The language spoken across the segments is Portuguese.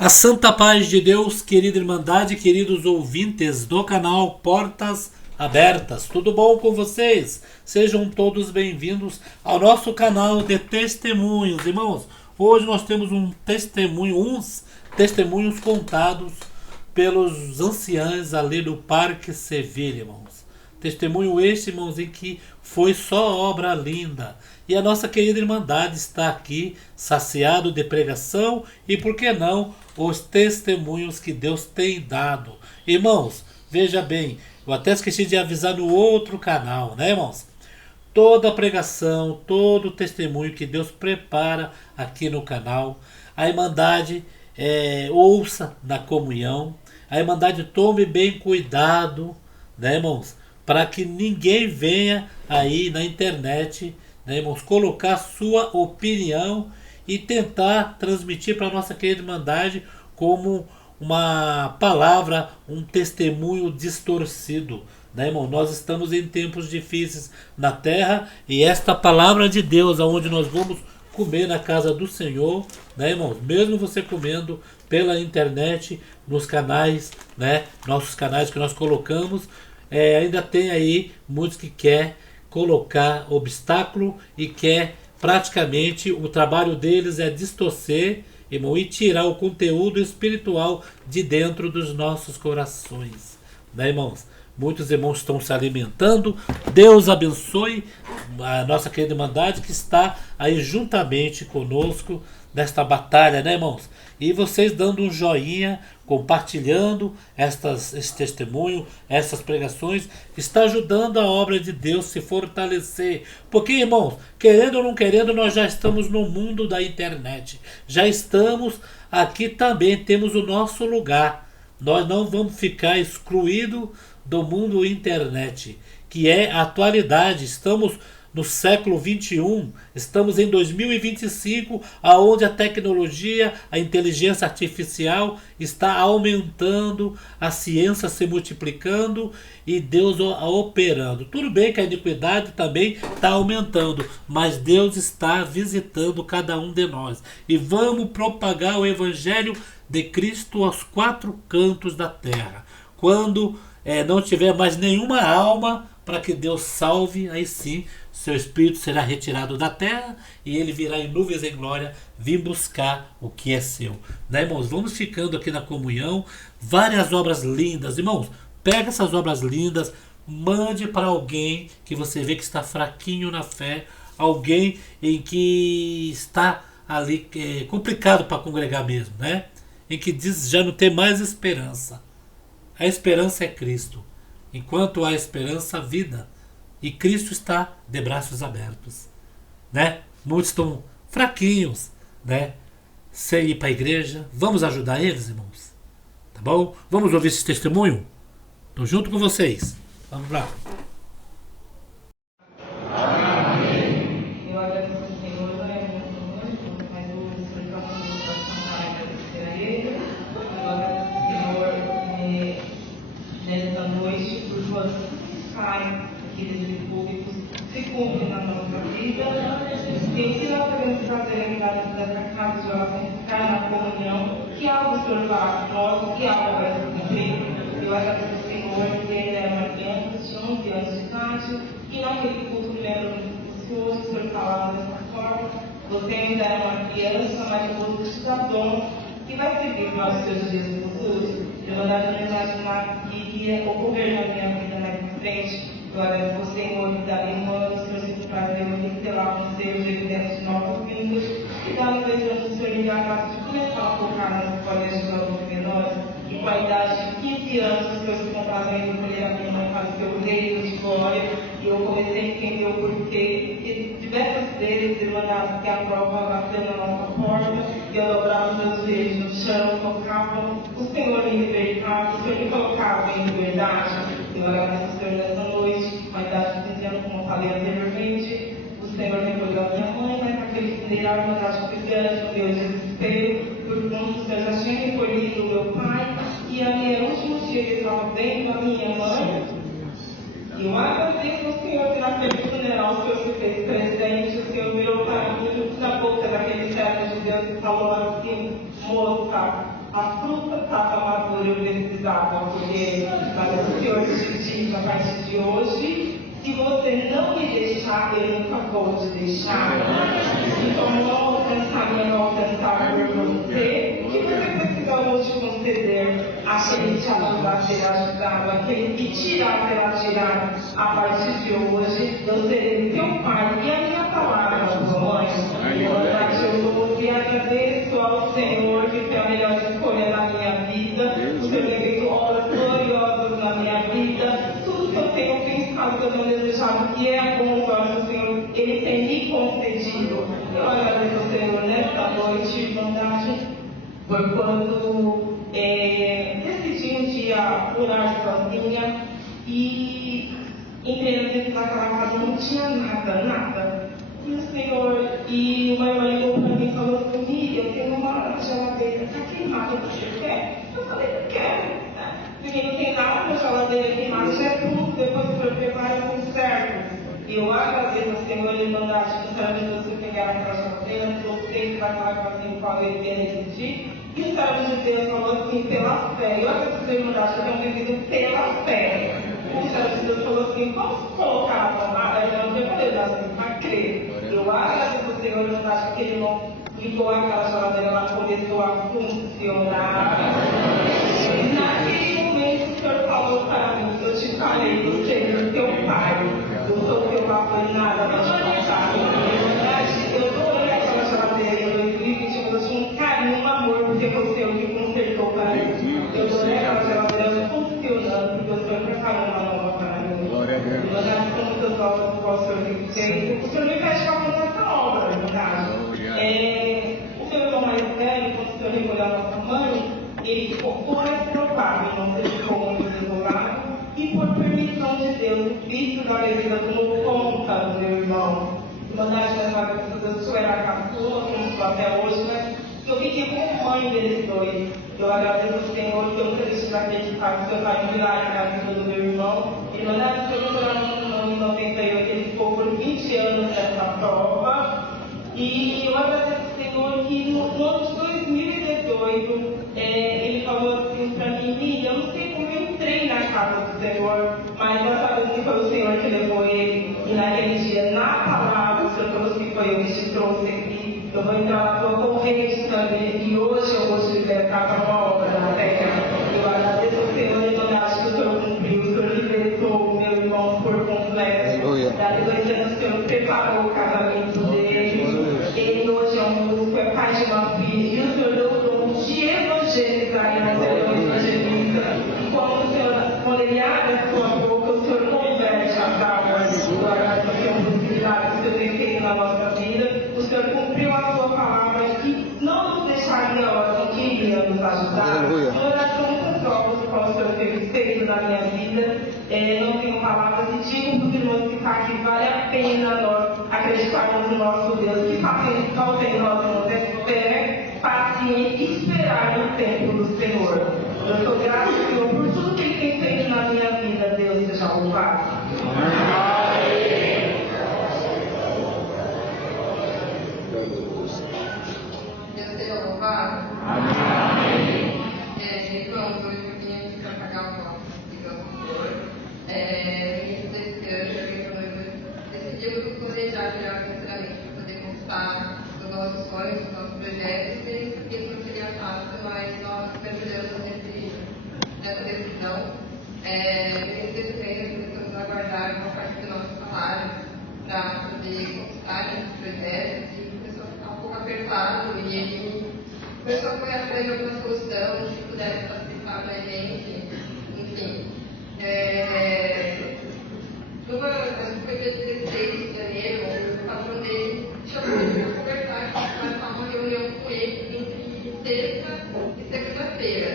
A santa paz de Deus, querida Irmandade, queridos ouvintes do canal Portas Abertas, tudo bom com vocês? Sejam todos bem-vindos ao nosso canal de testemunhos, irmãos. Hoje nós temos uns testemunhos contados pelos anciãos ali do Parque Sevilha, irmãos. Testemunho este, irmãos, em que foi só obra linda. E a nossa querida Irmandade está aqui, saciado de pregação e, por que não, os testemunhos que Deus tem dado. Irmãos, veja bem, eu até esqueci de avisar no outro canal, né, irmãos? Toda pregação, todo testemunho que Deus prepara aqui no canal, a Irmandade ouça na comunhão, a Irmandade tome bem cuidado, né, irmãos? Para que ninguém venha aí na internet, né, irmãos, colocar sua opinião e tentar transmitir para a nossa querida Irmandade como uma palavra, um testemunho distorcido. Né, irmão? Nós estamos em tempos difíceis na terra e esta palavra de Deus, aonde nós vamos comer na casa do Senhor, né, irmãos? Mesmo você comendo pela internet, nos canais, né, nossos canais que nós colocamos, ainda tem aí muitos que quer colocar obstáculo e quer praticamente o trabalho deles é distorcer, irmão, e tirar o conteúdo espiritual de dentro dos nossos corações, né, irmãos? Muitos irmãos estão se alimentando. Deus abençoe a nossa querida Irmandade que está aí juntamente conosco nesta batalha, né, irmãos? E vocês dando um joinha, compartilhando esse testemunho, essas pregações, está ajudando a obra de Deus se fortalecer. Porque, irmãos, querendo ou não querendo, nós já estamos no mundo da internet. Já estamos aqui também, temos o nosso lugar. Nós não vamos ficar excluídos do mundo internet, que é a atualidade. Estamos no século 21, estamos em 2025, aonde a tecnologia, a inteligência artificial está aumentando, a ciência se multiplicando e Deus operando. Tudo bem que a iniquidade também está aumentando, mas Deus está visitando cada um de nós. E vamos propagar o Evangelho de Cristo aos quatro cantos da terra. Quando não tiver mais nenhuma alma para que Deus salve, aí sim seu espírito será retirado da terra e ele virá em nuvens em glória vir buscar o que é seu. Né, irmãos? Vamos ficando aqui na comunhão, várias obras lindas. Irmãos, pega essas obras lindas, mande para alguém que você vê que está fraquinho na fé, alguém em que está ali complicado para congregar mesmo, né? Em que diz já não tem mais esperança. A esperança é Cristo. Enquanto há esperança, há vida. E Cristo está de braços abertos. Né? Muitos estão fraquinhos, né? Sem ir para a igreja. Vamos ajudar eles, irmãos? Tá bom? Vamos ouvir esse testemunho? Estou junto com vocês. Vamos lá. Se cumpre na nossa vida, e o que nós devemos fazer aqui dessa casa de oração, ficar na comunhão, que algo o Senhor fala para nós, que algo vai se cumprir. Eu agradeço ao Senhor, que ele era uma criança de 11 anos de idade, e naquele culto me lembro do Senhor, o Senhor falava dessa forma: você ainda é uma criança, mas você te dá dom, que vai servir para os seus dias no futuro. Eu mandava me imaginar que ia ocorrer na minha vida mais em frente. Glória a você, Senhor, da minha irmã, o Senhor sempre prazer em ter lá com seus evidentes novos vindos. E dá-nos desejando o Senhor enviar a graça de começar a focar nas colhas de jovens menores. E com a idade de 15 anos, o Senhor se compravam em escolher a minha mãe para o seu reino de glória. E eu comecei a entender o porquê. E diversas vezes eu mandava que a prova bateu na nossa porta. E eu dobrava meus joelhos no chão, tocava. O Senhor me libertava, o Senhor me colocava em liberdade. Eu agradeço ao Senhor nessa noite, com a idade de 15 anos, como eu falei anteriormente. O Senhor me cuidou da minha mãe, mas naquele funeral, a verdade foi grande, no meu desespero, por conta o Senhor já tinha recolhido o meu pai, e a minha última dia que estava vendo a minha mãe. E eu agradeço ao Senhor que naquele funeral o Senhor se fez presente, o Senhor virou para mim na boca daquele servo de Deus e falou assim: moça, a fruta estava madura e eu precisava colher, mas o Senhor te diz a partir de hoje, se você não me deixar, eu nunca vou te deixar. Então não alcançar, não alcançar por você, o que você precisa hoje conceder àquele que te ajudar, será ajudado, aquele que tirar, será tirado. A partir de hoje, eu serei teu pai e a minha palavra, tua mãe. Eu louvo e agradeço ao Senhor que foi a melhor escolha na minha vida. O Senhor tem feito obras gloriosas na minha vida. Tudo que eu tenho pensado, que eu tenho desejado, que é bom para o Senhor, Ele tem me concedido. Eu agradeço ao Senhor nesta noite, irmandade, por quando decidi um dia orar sozinha e entender que naquela casa não tinha nada. E o Senhor, e o meu irmão ligou para mim e falou assim: Miriam, eu tenho uma geladeira, está queimada, você quer? Eu falei: eu quero. Porque não tem nada na geladeira queimada, já é tudo, depois que eu preparo, eu conservo. E eu agradeço ao Senhor e irmandade que os que pegaram aquela geladeira, trouxe para aquela casinha no qual ele queria residir. E o servo de Deus falou assim: pela fé. Eu agradeço a irmandade que eu tenho vivido pela fé. O servo de Deus falou assim: vamos colocar a tomada, eu não tenho poder assim, mas crer. Eu agradeço ao Senhor e irmandade que ele não ligou aquela geladeira, ela começou a funcionar. Naquele momento o Senhor falou para mim: eu te falei, você é teu pai, eu sou teu papai, nada vai te faltar. Eu adorei aquela geladeira em 2021, eu tinha um carinho, um amor, porque foi o Senhor que consertou para mim. Eu adorei aquela geladeira funcionando, porque o Senhor preparou uma nova para mim. Glória a Deus. Eu já com muitas obras que o Senhor tem feito. O Senhor me fez fazer essa obra, no caso. O seu irmão mais velho, quando o Senhor recolheu a nossa mãe, ele ficou mais preocupado em não ter ficou muito desolado, e por permissão de Deus, o Cristo da vida tomou conta do meu irmão. Mandar de levar eu sou era caçula, como estou até hoje, né? Eu fiquei como mãe deles dois. Eu agradeço ao Senhor que eu nunca deixei de acreditar que o Senhor vai virar na vida do meu irmão. E mandar de Senhor no ano de 98, ele ficou por 20 anos nessa prova. E eu agradeço ao Senhor que no ano de 2018, ele falou assim para mim: Miriam, eu não sei como eu entrei na casa do Senhor, mas nós sabemos que foi o Senhor que levou ele. E naquele dia, na palavra, o Senhor falou que foi eu que te trouxe aqui. Eu vou entrar na tua corrente também, e hoje eu vou te libertar para uma obra na terra. Eu agradeço ao Senhor e eu acho que o Senhor cumpriu, o Senhor libertou o meu irmão por completo. Daqui 2 anos o Senhor preparou o casamento dele. Ele hoje é um músico, é pai de uma filha, e o Senhor deu o dom de evangelizar e não ser evangelista. E quando ele abre a sua boca, o Senhor converte as almas. Eu agradeço ao Senhor por possibilidade que o Senhor tem feito na nossa vida. O Senhor cumpriu a sua palavra e não nos deixaria órfãos, que iria nos ajudar. Eu agradeço muitas obras que o Senhor tem feito na minha vida. Não tenho palavras e digo para os irmãos que estão aqui: vale a pena nós acreditarmos no nosso Deus. Que falta em nós, irmãos, é fé, paciência e esperar no tempo do Senhor. Eu sou grato ao Senhor por tudo que Ele tem feito na minha vida. Deus seja louvado. Deus seja louvado. Irmãos, hoje eu vim aqui para pagar o nosso Senhor. No início desse ano, decidimos nos planejar melhor financeiramente para poder conquistar os nossos sonhos, os nossos projetos, e isso não seria fácil, mas nós mergulhamos nessa decisão. No início desse mês, começamos a guardar uma parte do nosso salário para poder conquistar esses projetos, e começou a ficar um pouco apertado, e ele começou a correr atrás de alguma solução que pudesse facilitar para a gente, enfim. Acho que foi dia 16 de janeiro, o patrão dele chamou ele para conversar, para marcar uma reunião com ele entre sexta e segunda-feira.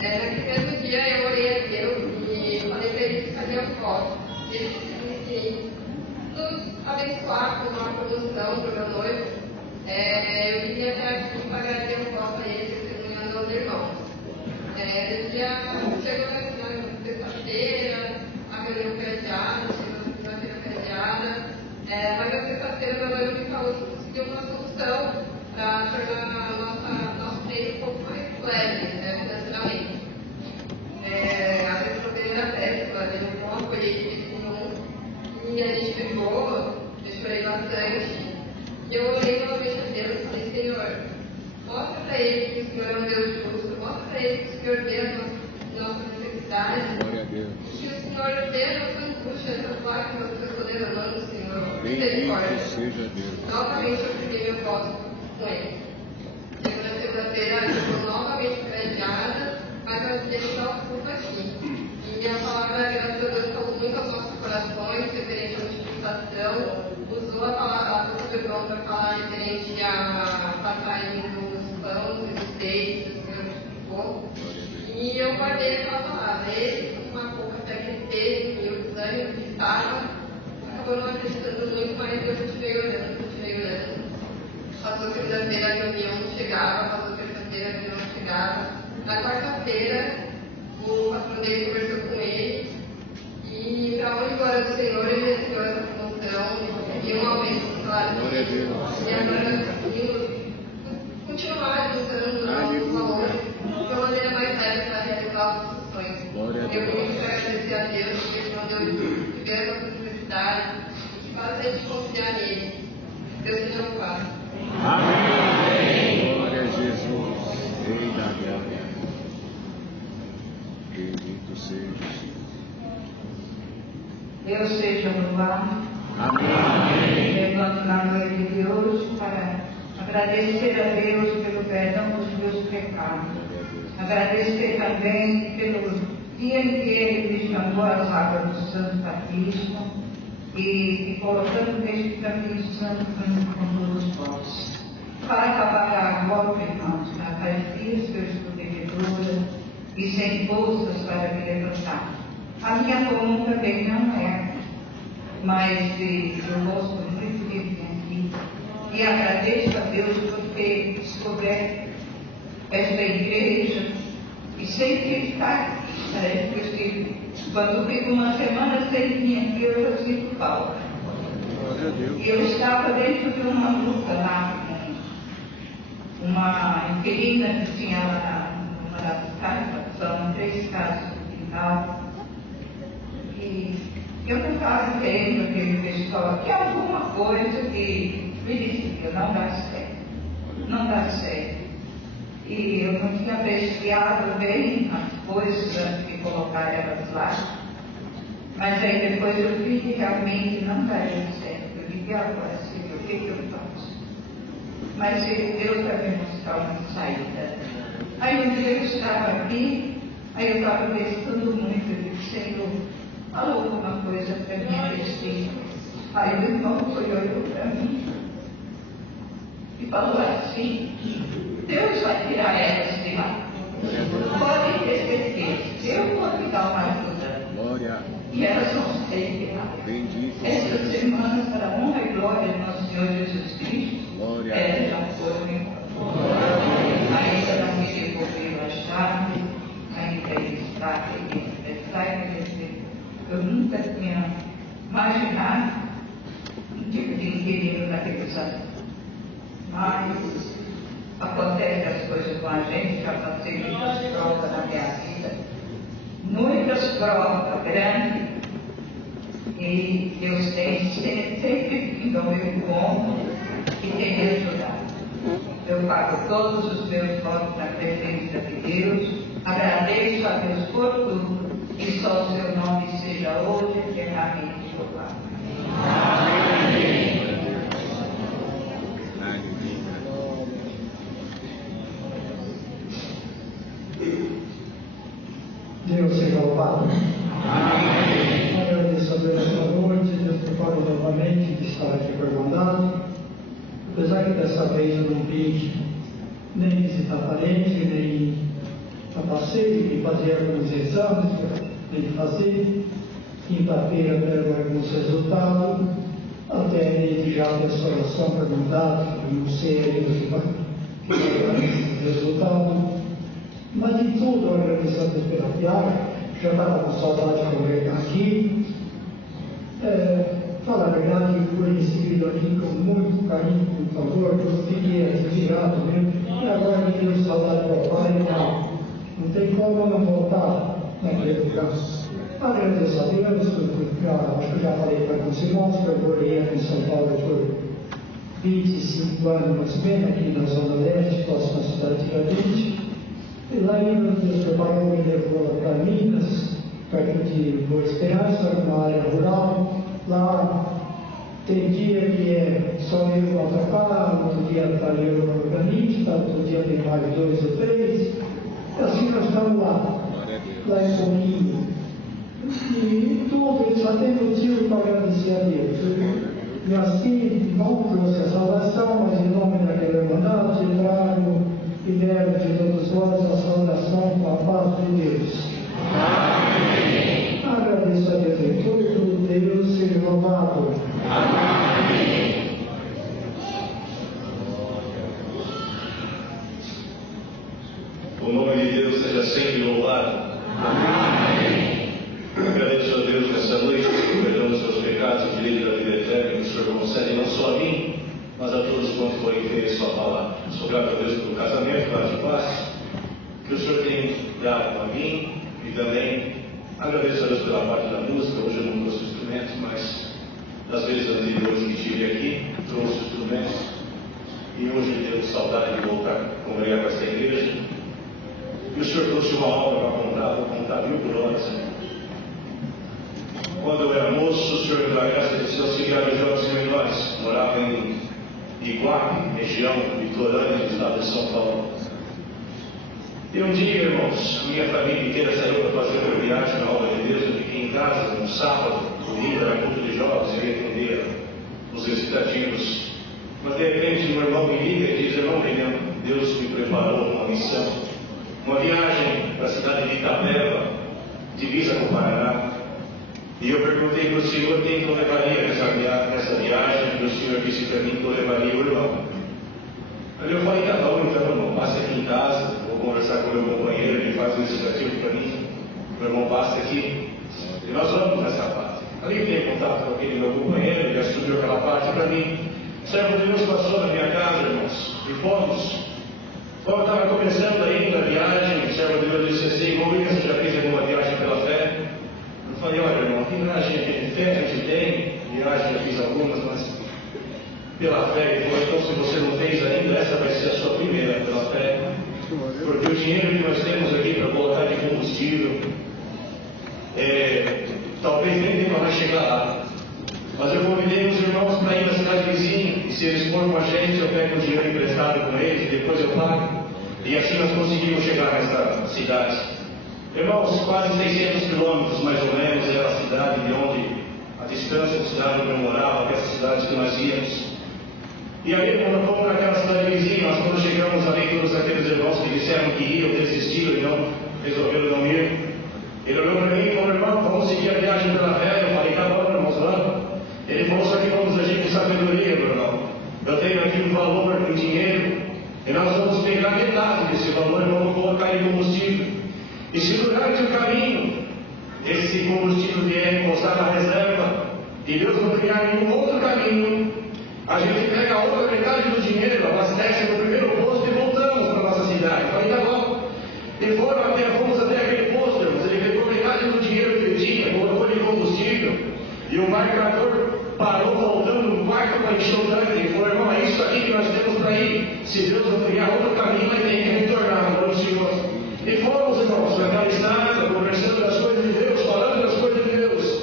Naquele mesmo dia eu orei a Deus e falei para ele que fazia foto. Ele disse que nos abençoar com uma promoção para o meu noivo. Eu vim até aqui para agradecer a foto a ele, testemunhando aos irmãos. Esse dia chegou na sexta-feira, a reunião foi adiada, chegou na segunda-feira foi adiada, mas na sexta-feira meu noivo me falou que leve, financeiramente. A questão dele era péssima, ele não acolhei de jeito nenhum, e a gente brigou, eu chorei bastante, e eu olhei novamente a Deus e falei, Senhor, mostra para ele que o Senhor é um Deus justo, mostra para ele que o Senhor vê as nossas necessidades, que o Senhor vê a nossa angústia, essas lágrimas que eu estou derramando, Senhor, misericórdia. Novamente eu fiquei meu voto com ele. Depois na segunda-feira eu estou novamente crediada, mas eu tenho dar um culto aqui. E a palavra, graças a Deus, falou muito aos nossos corações, referente à multiplicação, usou a palavra, a Pastor Pedrão para falar referente à passagem dos pães e dos peixes, que o Senhor multiplicou. E eu guardei aquela palavra. Ele, com uma pouca fé que ele teve, e o desânimo que estava, acabou não acreditando muito, mas Deus continuei orando. Passou segunda-feira, a reunião não chegava, passou terça-feira, a reunião não chegava. Na quarta-feira, o patrão dele conversou com ele, e para onde glória do Senhor, ele recebeu essa promoção, e um aumento do salário dele. E agora, continuar juntando os nossos valores de uma maneira mais leve para realizar os nossos sonhos. Eu queria agradecer a Deus, porque quando eu tiver essa necessidade, que faz a gente confiar nele. Deus seja louvado. Amém. Glória a Jesus. Rei da glória. Bendito seja. Deus seja louvado. Amém. Levanto na noite de hoje para agradecer a Deus pelo perdão dos meus pecados. Agradecer também pelo dia em que Ele me chamou às águas do Santo Batismo e colocando neste caminho santo com todos vós. Para acabar agora, irmãos, há dias que eu estou devedora e sem forças para me levantar. A minha comum também não é, mas eu gosto muito de vir aqui e agradeço a Deus por ter descoberto esta igreja e sempre estar aqui. Parece que eu estive, quando fico uma semana sem vir aqui, eu já sinto falta. E eu estava dentro de uma luta lá com uma inquilina que tinha lá numa das casas, são 3 casas no quintal. E eu não estava entendendo aquele pessoal que alguma coisa que me dizia, não dá certo, não dá certo. E eu não tinha apreciado bem as coisas antes de colocar elas lá. Mas aí depois eu vi que realmente não daria certo. Eu digo, agora, Senhor, o que eu faço? Mas Deus vai me mostrar uma saída. Aí um dia eu estava aqui, aí eu estava pensando muito, eu disse, Senhor, fala alguma coisa para mim desse. Aí o irmão foi olhou para mim e falou assim, Deus vai tirar elas de lá. Podem ter certeza, eu vou te dar uma ajuda. Glória. E elas vão sair de lá. Esta semana, para a honra e glória do nosso Senhor Jesus Cristo, Glória. elas já foram embora. Ainda não me devolveram a chave, ainda ele está aqui. Eu nunca tinha imaginado um tipo de inquilino daqueles anos. Mas acontece as coisas com a gente, já passei muitas provas na minha vida, muitas provas grandes, e Deus tem sempre vindo ao meu encontro e tem me ajudado. Eu pago todos os meus votos na presença de Deus, agradeço a Deus por tudo, e só o seu nome seja hoje eternamente louvado. Amém. Deus seja louvado. Amém. Agradeço a Deus pela noite, Deus preparo novamente de estar aqui com a Irmandade. Apesar que dessa vez eu não vim nem visitar parente, nem a passeio, nem fazer alguns exames, nem fazer. Quinta-feira pego alguns resultados, até desde já a sua oração perguntar, eu não sei ainda se vai ter esses resultados. Mas em tudo, eu agradeço a Deus pela viagem, já estava com saudade de congregar aqui. Falar a verdade, eu fui recebido aqui com muito carinho, com favor, eu fiquei admirado mesmo. E agora me deu saudade do papai, como não voltar naquele lugar. Agradeço a Deus, acho que já falei para os irmãos que eu morei aqui em São Paulo por 25 anos, mais ou menos, aqui na Zona Leste, próxima à cidade de Cadete. E lá em Deus preparou, me levou para Minas, perto de Boa Esperança, numa área rural. Lá tem dia que é só eu no autocarro, outro dia está eu no organista, outro dia tem mais 2 ou 3. E assim nós estamos lá em Soninho. E tudo, ele só tem motivo para agradecer a Deus. E assim, não trouxe a salvação, mas em nome daquela irmandade, eu trago e levo de todos vós a saudação com a paz de Deus. Amém. Agradeço a Deus em tudo, Deus seja louvado. Amém. O nome de Deus seja sempre louvado. Amém. Agradeço a Deus nessa noite por perdão dos seus pecados e direito da vida eterna que o Senhor concede não só a mim, mas a todos quantos forem ver sua palavra. Sou grato a Deus pelo casamento, paz de paz, que o Senhor tem dado a mim e também agradeço a Deus pela parte da música. Hoje eu não trouxe instrumentos, mas das vezes anteriores que estive aqui, trouxe instrumentos e hoje tenho saudade de voltar a congregar com essa igreja. E o Senhor trouxe uma obra para contar, vou contar 1000 por hora. Quando eu era moço, o Senhor me deu a graça de ser auxiliar de jovens menores. Morava em Iguape, região litorânea do estado de São Paulo. E um dia, irmãos, a minha família inteira saiu para fazer uma viagem na obra de Deus. Eu fiquei em casa, no sábado, domingo, era culto de jovens, eu ia atender os recitativos. Mas de repente, um irmão me liga e diz: irmão, Deus me preparou uma missão. Uma viagem para a cidade de Itapeva, divisa com o Paraná. E eu perguntei para o Senhor quem que eu levaria nessa viagem, e o Senhor disse para mim que eu levaria o irmão. Aí eu falei: tá bom, então, irmão, passe aqui em casa, vou conversar com o meu companheiro, ele faz um recitativo para mim, o irmão passa aqui, e nós vamos nessa parte. Ali eu tenho contato com aquele meu companheiro, ele assumiu aquela parte para mim. O servo de Deus passou na minha casa, irmãos, e fomos. Quando eu estava começando ainda a viagem, o servo de Deus disse assim: Luiz, você já fez alguma viagem pela fé? Eu falei: olha, irmão, que viagem de fé a gente tem, viagem já fiz algumas, mas pela fé. Ele falou: então, se você não fez ainda, essa vai ser a sua primeira pela fé, porque o dinheiro que nós temos aqui para colocar de combustível, talvez nem dê para chegar lá. Mas eu convidei os irmãos para ir na cidade vizinha, e se eles forem com a gente, eu pego o dinheiro emprestado com eles, e depois eu pago. E assim nós conseguimos chegar nessa cidade. Irmãos, quase 600 quilômetros mais ou menos era a cidade de onde, a distância da cidade onde eu morava, até essa cidade que nós íamos. E aí, quando fomos naquela cidade vizinha, nós quando chegamos ali, todos aqueles irmãos que disseram que iam, desistiram e não resolveram não ir. Ele olhou para mim e falou: irmão, vamos seguir a viagem pela fé. Eu falei: tá bom, irmãos, vamos. Ele falou: só que vamos agir com sabedoria, meu irmão. Eu tenho aqui um valor em dinheiro, e nós vamos pegar metade desse valor e vamos colocar em combustível. E se durante o caminho esse combustível vier encostar na reserva, e Deus não criar nenhum outro caminho, a gente pega a outra metade do dinheiro, abastece no primeiro posto e voltamos para a nossa cidade. Eu falei: tá bom. E fomos até aquele posto, irmãos. Ele pegou metade do dinheiro que ele tinha, colocou em combustível, e o marcador parou voltando no quarto para encher o tanque. Ele falou: irmão, é isso aqui que nós temos para ir. Se Deus não criar outro caminho, vai ter que retornar para o Senhor. E fomos, irmãos, naquela estrada, conversando das coisas de Deus, falando das coisas de Deus.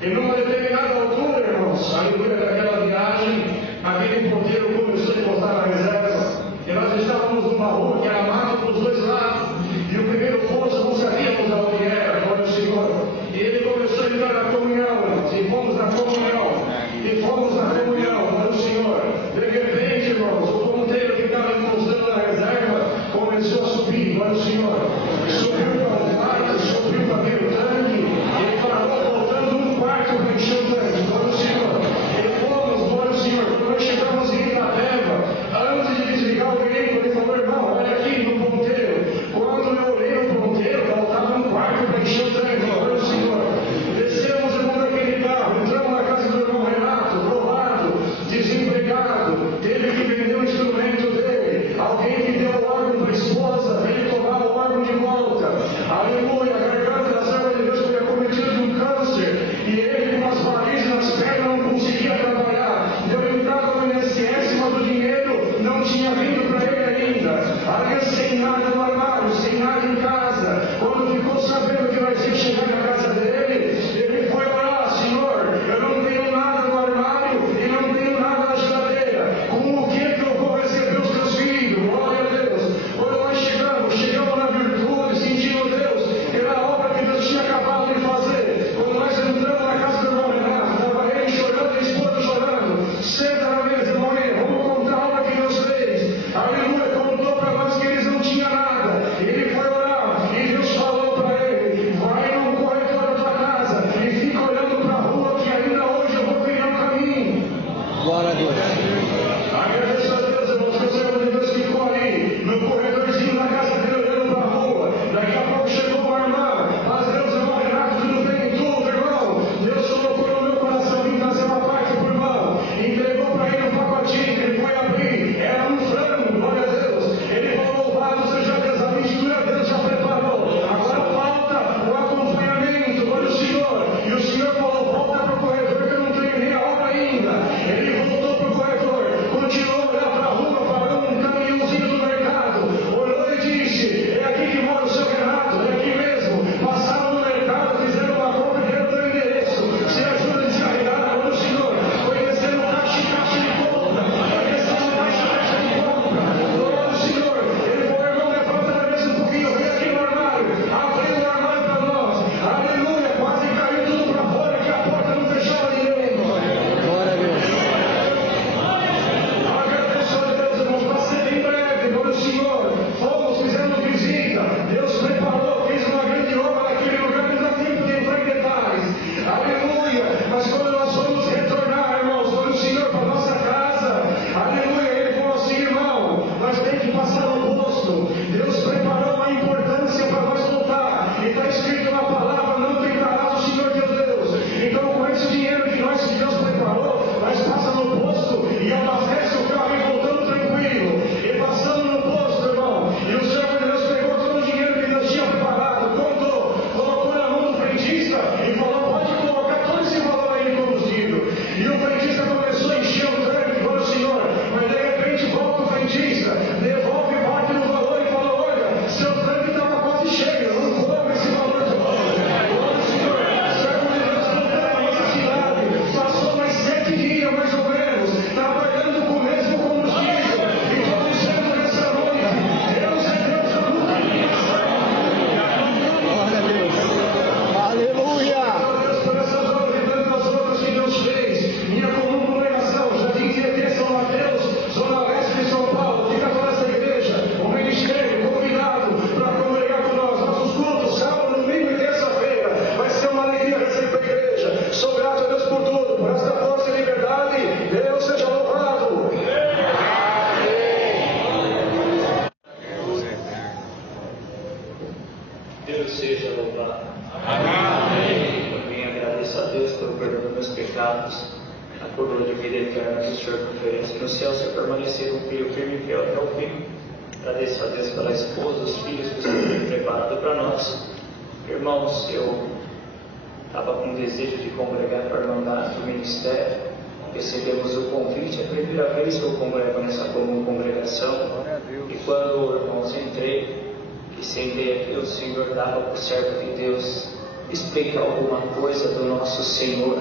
E numa determinada altura, irmãos, a altura daquela viagem, aquele ponteiro começou a encostar na reserva. E nós estávamos numa rua que era mata para os dois lados. E o primeiro posto não sabíamos aonde era, glória ao Senhor. E ele começou a entrar na comunhão, irmãos. E fomos na comunhão. E fomos na comunhão, glória ao Senhor. De repente, irmãos, o ponteiro que estava encostando na nada no armário, sem nada em casa. Quando ficou sabendo que nós íamos chegar na casa dele, ele foi orar: Senhor, eu não tenho nada no armário e não tenho nada na geladeira. Com o que eu vou receber os meus filhos? Glória a Deus. Quando nós chegamos na virtude, sentindo Deus, pela obra que Deus tinha acabado de fazer. Quando nós entramos na casa do irmão Renato, estava ele chorando e a esposa chorando. Senta na mesa, irmão, vamos contar a obra que Deus fez. Aleluia, contou para nós que eles não tinham nada. Ele foi orar e Deus falou para ele: vai no corredor da tua casa e fica olhando para a rua, que ainda hoje eu vou criar um caminho. Glória a Deus. Agradeço a Deus, irmãos, que o servo de Deus ficou ali no corredorzinho da casa dele olhando para a rua. Daqui a pouco chegou uma irmã: mas Deus, irmão Renato, tudo bem? Tudo, irmão. Deus colocou no meu coração vir trazer uma parte pro irmão. Entregou para ele um pacotinho, ele foi abrir. Era um frango, glória a Deus. Ele falou: louvado seja Deus, a mistura Deus já preparou. Agora falta o acompanhamento, glória ao Senhor. E o Senhor falou: volta para o corredor que eu não tenho nem a obra ainda. Ele voltou para o corredor, continuou a olhar para a rua, parou um caminhãozinho do mercado, olhou e disse: é aqui que mora o seu Renato, é aqui mesmo. Passaram no mercado, fizeram uma compra e deram o teu endereço. Se ajuda a descarregar, glória ao Senhor. Conhecendo o caixa de compra, conhecendo o caixa de compra, glória ao Senhor. Ele falou: irmão, levanta a cabeça um pouquinho, vem aqui no armário, abriu o armário para nós. Aleluia, quase caiu tudo para fora, que a porta não fechava ninguém. Glória a Deus. Agradeço a Deus, irmãos, para ser em breve, glória ao Senhor. Fomos, fizemos visita, Deus preparou, fez uma grande obra naquele lugar, não dá tempo de entrar em detalhes. Aleluia, mas quando nós vamos retornar, irmãos, glória ao Senhor, para a nossa casa, aleluia, ele falou assim: irmão, nós temos que passar no posto. Deus preparou uma importância para nós voltar, e está escrito na palavra: não tentarás o Senhor teu Deus. Então, com esse dinheiro que Deus preparou, nós passamos no posto e abastece o carro e voltamos tranquilo. E passando no posto, irmão, e o servo de Deus pegou todo o dinheiro que Deus tinha preparado, contou, colocou na mão do frentista e falou: pode colocar todo esse valor aí no combustível. E o frentista começou a encher o tanque, glória ao Senhor. Mas de repente volta o frentista, devolve parte do valor e fala: olha, seu tanque estava quase cheio, não cobra esse valor todo. Glória ao Senhor. Servo de Deus voltando para a nossa cidade, passou mais 7 dias mais ou menos, trabalhando com o mesmo combustível. E estou dizendo nessa noite: Deus é Deus da multiplicação. Glória a Deus. Aleluia. Deus por essas obras e tantas outras que Deus fez. Minha comum congregação, Jardim Tietê, São Mateus, Zona Leste de São Paulo, fica toda essa igreja, o ministério convidado para congregar com nós. Nossos cultos, sábado, domingo e terça-feira, vai ser uma alegria receber a igreja. Sou grato a Deus por tudo, por esta força e liberdade. Deus seja louvado. Deus seja louvado. Amém. Também agradeço a Deus pelo perdão dos meus pecados, a coroa de vida eterna que o Senhor oferece no céu, se eu permanecer um filho firme e fiel até o fim. Agradeço a Deus pela esposa, os filhos que o Senhor tem preparado para nós. Irmãos, eu estava com desejo de congregar para a Irmandade do Ministério. Recebemos o convite, é a primeira vez que eu congrego nessa comum congregação. E quando, irmãos, entrei e sentei aqui, o Senhor dava para o servo de Deus explicar alguma coisa do nosso Senhor,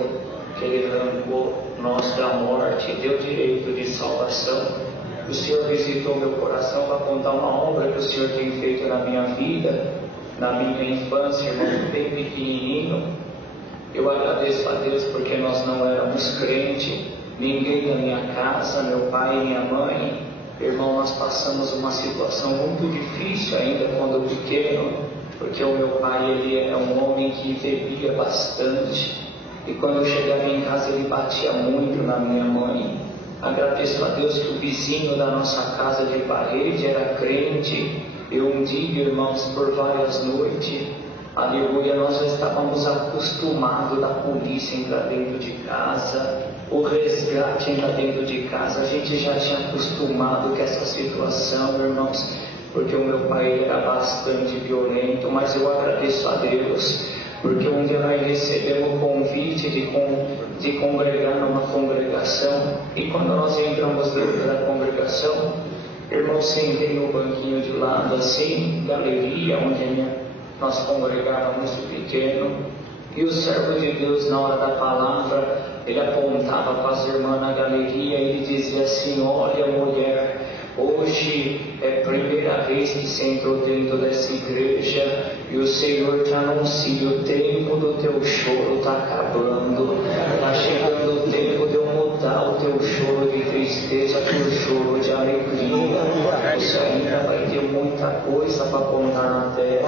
que Ele arrancou nós da morte e deu direito de salvação. O Senhor visitou meu coração para contar uma obra que o Senhor tem feito na minha vida, na minha infância, irmão, bem pequenininho. Eu agradeço a Deus porque nós não éramos crentes, ninguém na minha casa, meu pai e minha mãe. Irmão, nós passamos uma situação muito difícil ainda quando pequeno, porque o meu pai, ele é um homem que bebia bastante, e quando eu chegava em casa ele batia muito na minha mãe. Agradeço a Deus que o vizinho da nossa casa de parede era crente. Eu um dia, irmãos, por várias noites, aleluia, nós já estávamos acostumados da polícia entrar dentro de casa, o resgate entrar dentro de casa. A gente já tinha acostumado com essa situação, irmãos, porque o meu pai era bastante violento. Mas eu agradeço a Deus, porque um dia nós recebemos o convite de congregar numa congregação, e quando nós entramos dentro da congregação, Irmãos, sentei no banquinho de lado, assim, galeria, onde nós congregávamos pequeno. E o servo de Deus, na hora da palavra, ele apontava para as irmãs na galeria e ele dizia assim: olha, mulher, hoje é a primeira vez que você entrou dentro dessa igreja e o Senhor te anuncia: o tempo do teu choro está acabando, está chegando o tempo de eu mudar o teu choro de tristeza por choro de alegria. Você ainda vai ter muita coisa para contar na terra.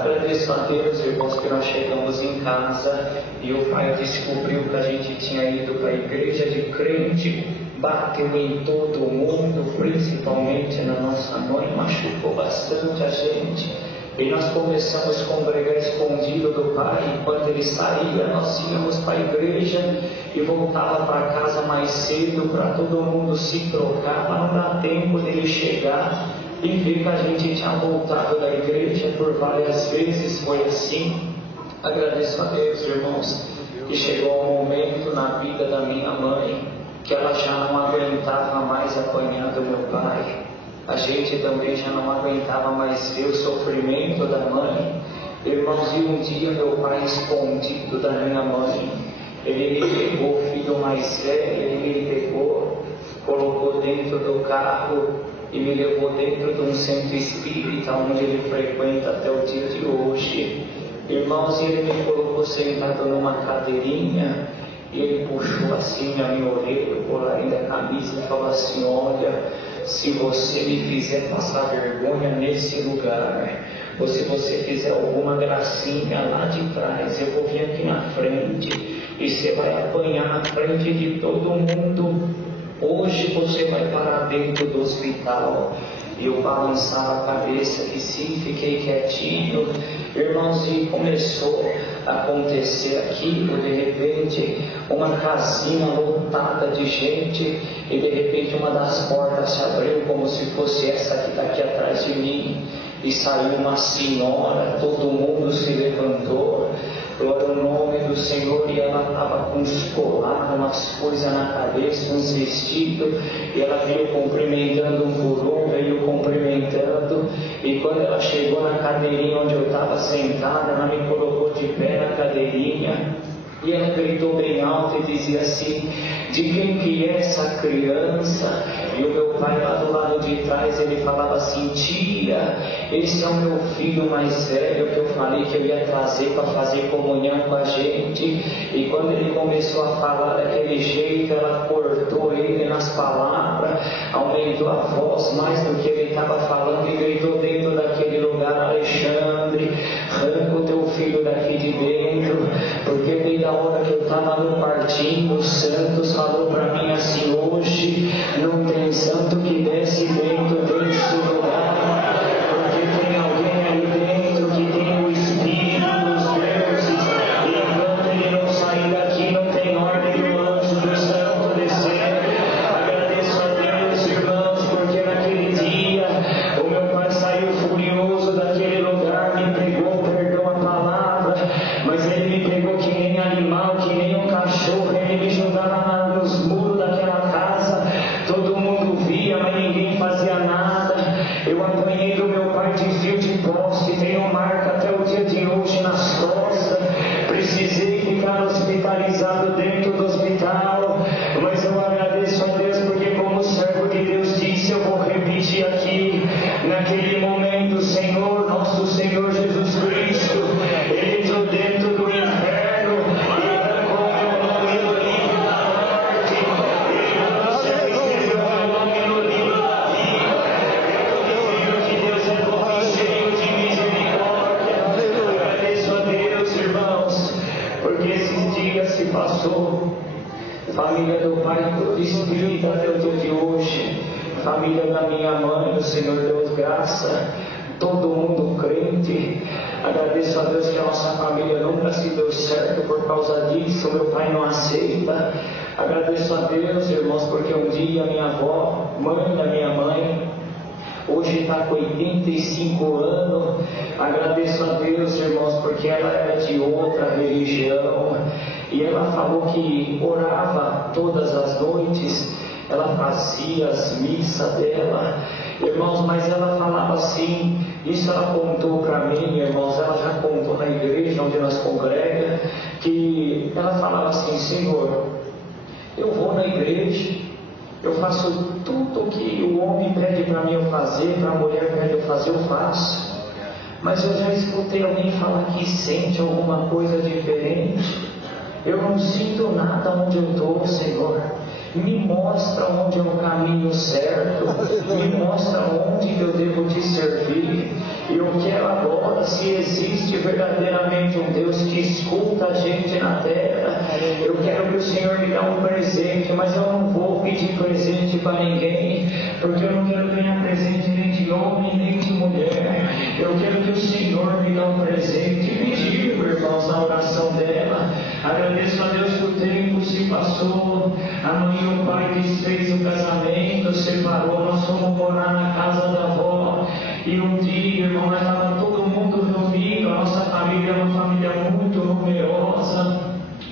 Agradeço a Deus, irmãos, que nós chegamos em casa e o pai descobriu que a gente tinha ido para a igreja de crente. Bateu em todo mundo, principalmente na nossa mãe, machucou bastante a gente. E nós começamos a congregar escondido do pai. Enquanto ele saía, nós íamos para a igreja e voltava para casa mais cedo para todo mundo se trocar, para não dar tempo dele chegar e ver que a gente tinha voltado da igreja. Por várias vezes foi assim. Agradeço a Deus, irmãos, que chegou um momento na vida da minha mãe que ela já não aguentava mais apanhar do meu pai. A gente também já não aguentava mais ver o sofrimento da mãe. Irmãos, e um dia meu pai, escondido da minha mãe, ele me pegou, o filho mais velho, ele me pegou, colocou dentro do carro e me levou dentro de um centro espírita onde ele frequenta até o dia de hoje. Irmãos, ele me colocou sentado numa cadeirinha e ele puxou assim a minha orelha, o colarinho da camisa e falou assim: olha, se você me fizer passar vergonha nesse lugar, ou se você fizer alguma gracinha lá de trás, eu vou vir aqui na frente e você vai apanhar na frente de todo mundo. Hoje você vai parar dentro do hospital. E eu balançava a cabeça que sim, fiquei quietinho. Irmãos, e começou a acontecer aquilo, de repente, uma casinha lotada de gente, e de repente uma das portas se abriu, como se fosse essa que está aqui atrás de mim, e saiu uma senhora, todo mundo se levantou, glória ao nome do Senhor, e ela estava com uns colares, umas coisas na cabeça, uns vestidos, e ela veio cumprimentando um por um, veio cumprimentando, e quando ela chegou na cadeirinha onde eu estava sentada, ela me colocou de pé na cadeirinha, e ela gritou bem alto e dizia assim: de quem que é essa criança? E o meu pai lá do lado de trás, ele falava assim: tia, esse é o meu filho mais velho que eu falei que eu ia trazer para fazer comunhão com a gente. E quando ele começou a falar daquele jeito, ela cortou ele nas palavras, aumentou a voz mais do que ele estava falando e gritou dentro daquele lugar: Alexandre, arranca o teu filho daqui de dentro, porque desde a hora que eu estava no quartinho, o Santos falou para mim assim: hoje não tem santo que desce dentro desse lugar, porque tem alguém aí dentro que tem o Espírito dos deuses, e enquanto ele não sair daqui, não tem ordem do anjo do santo descer. Agradeço a Deus, irmãos, porque naquele dia o meu pai saiu furioso daquele lugar, me pegou, perdão a palavra, mas ele me pegou que nem animal, que nem um cachorro, ele me jogava nos muros daquela casa, todo mundo via, mas ninguém fazia nada. Eu apanhei do meu pai de fio de poste, tenho marca até o dia de hoje nas costas, precisei ficar hospitalizado dentro do hospital, mas eu agradeço a Deus, porque como o servo de Deus disse, eu vou repetir aqui, naquele momento, Senhor, nosso Senhor Jesus Cristo, Ele entrou dentro do inferno, e arrancou meu nome no livro da morte, Ele escreveu meu nome no livro da vida. Eu creio que Deus é bom e cheio de misericórdia. Agradeço a Deus, irmãos, porque esses dias se passou, família do pai toda espírita até o dia de hoje, família da minha mãe, o Senhor deu graça, todo mundo crente. Agradeço a Deus que a nossa família nunca se deu certo por causa disso, meu pai não aceita. Agradeço a Deus, irmãos, porque um dia minha avó, mãe da minha mãe, hoje está com 85 anos. Agradeço a Deus, irmãos, porque ela era de outra religião, e ela falou que orava todas as noites, ela fazia as missas dela, irmãos, mas ela falava assim, isso ela contou para mim, irmãos, ela já contou na igreja onde nós congrega, que ela falava assim: Senhor, eu vou na igreja, eu faço tudo que o homem pede para mim eu fazer, para a mulher pede eu fazer, eu faço. Mas eu já escutei alguém falar que sente alguma coisa diferente. Eu não sinto nada onde eu estou, Senhor. Me mostra onde é o caminho certo. Me mostra onde eu devo te servir. Eu quero agora, se existe verdadeiramente um Deus que escuta a gente na terra, eu quero que o Senhor me dê um presente, mas eu não vou pedir presente para ninguém, porque eu não quero ganhar presente nem de homem, nem de mulher. Eu quero que o Senhor me dê um presente. Pediu, irmãos, na oração dela. Agradeço a Deus que o tempo se passou. Amanhã o pai desfez o casamento, separou, nós fomos morar na casa da avó. E um dia, irmão, nós estávamos todo mundo reunido, a nossa família é uma família muito numerosa.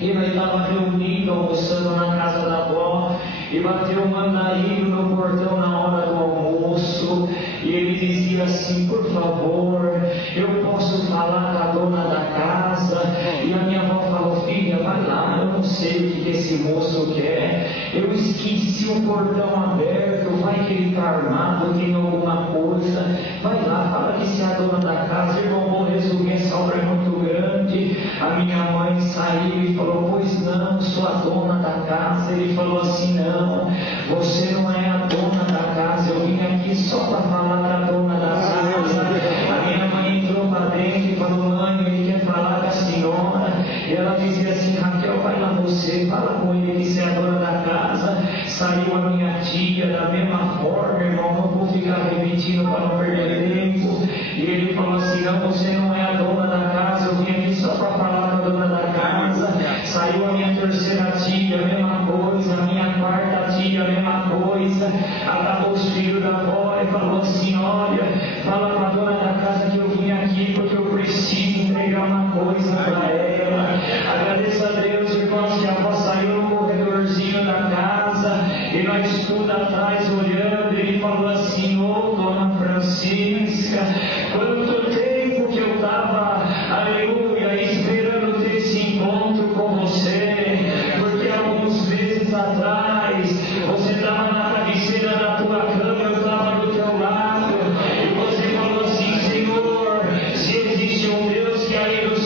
E nós estávamos reunidos, almoçando na casa da avó. E bateu um andarilho no portão na hora do almoço. E ele dizia assim: por favor, eu posso falar com a dona da casa? E a minha avó falou: filha, vai lá, eu não sei o que esse moço quer. Eu esqueci o portão aberto, vai que ele está armado, tem alguma coisa. Vai lá, fala que se é a dona da casa. Irmão, vou resumir, essa obra é muito grande. A minha mãe saiu e falou: pois não, sou a dona da casa. Ele falou assim: não, você não é a dona da casa, eu vim aqui só para falar da dona da casa. A minha mãe entrou para dentro e falou: mãe, ele quer falar com a senhora. E ela dizia assim: Raquel, vai lá você, fala com ele que você é a dona da casa. Saiu a minha tia da mesma forma, irmão, não vou ficar repetindo para não perder tempo. E ele falou assim: não, você não é a dona da casa, eu vim aqui só para falar com a dona da casa. Saiu a minha terceira tia, a mesma coisa, a minha quarta tia, a mesma coisa. Agarrou os filhos da avó e falou assim: olha, fala com a dona da casa que eu vim aqui porque eu preciso entregar uma coisa para ela. Agradeço a Deus, irmãos, que a avó saiu no corredorzinho da casa e nós tudo atrás olhando. Ele falou assim: ô dona Francisca, quanto tempo que eu estava, aleluia, esperando ter esse encontro com você, porque alguns meses atrás você estava na cabeceira da tua cama, eu estava do teu lado, e você falou assim: Senhor, se existe um Deus que aí do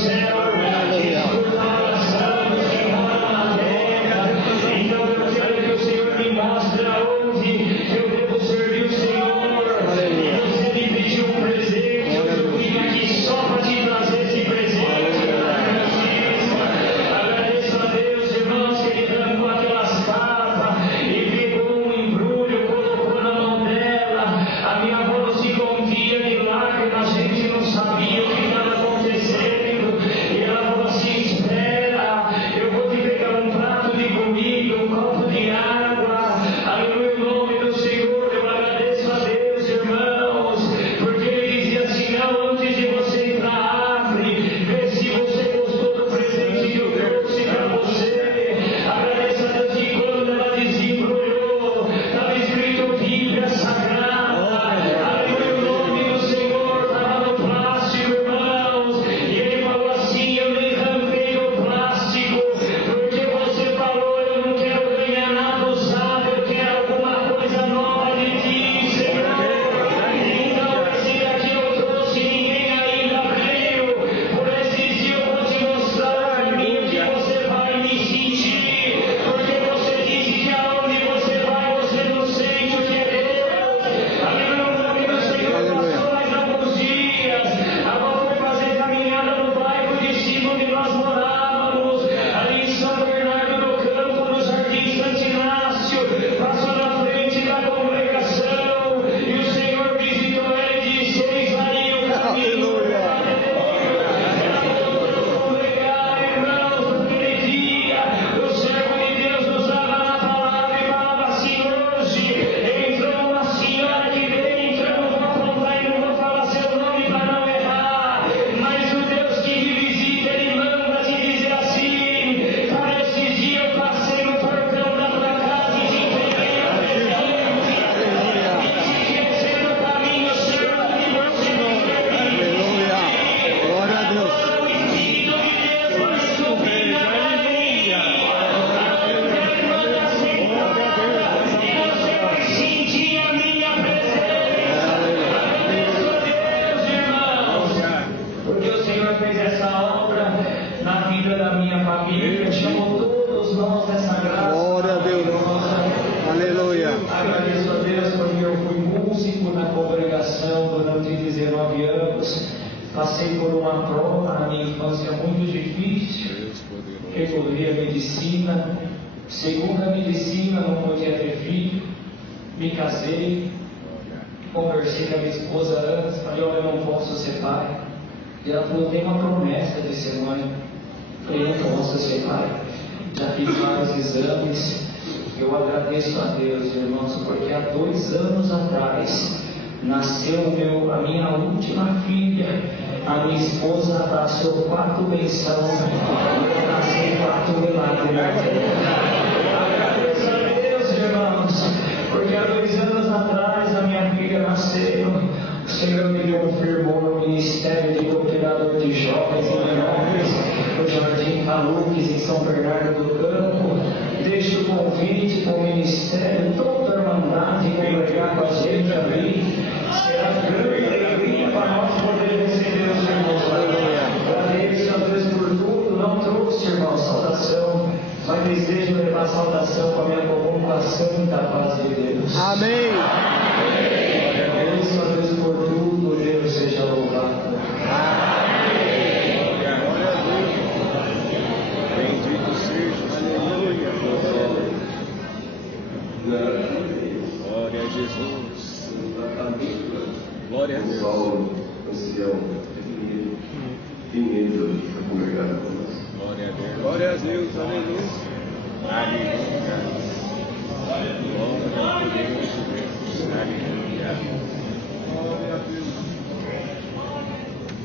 Deus. Passei por uma prova na minha infância muito difícil, recorri à medicina, segundo a medicina não podia ter filho, me casei, conversei com a minha esposa antes, falei, olha, eu não posso ser pai. E ela falou, tem uma promessa de ser mãe. Falei, não posso ser pai. Já fiz vários exames. Eu agradeço a Deus, irmãos, porque há 2 anos atrás nasceu a minha última filha. A minha esposa abraçou 4 bençãos e eu abracei 4 milagres. Agradeço a Deus, irmãos, porque há 2 anos atrás a minha filha nasceu. O Senhor me confirmou no ministério de cooperador de jovens e menores no Jardim Paluques, em São Bernardo do Campo. Deixo o convite para o ministério, toda a irmandade congregar com a gente ali. Será grande alegria para nós poder receber os irmãos lá. Agradeço a Deus por tudo. Não trouxe, irmão, saudação, mas desejo levar saudação com a minha comum, a santa paz de Deus. Amém. Agradeço a Deus por tudo. Deus seja louvado. Bendito seja, aleluia. Glória a Jesus. Glória a Deus. Paulo, ancião, Pinheiro, está congregado conosco. Glória a Deus. Glória a Deus, aleluia. Aleluia. Glória a Deus. Aleluia. Glória a Deus.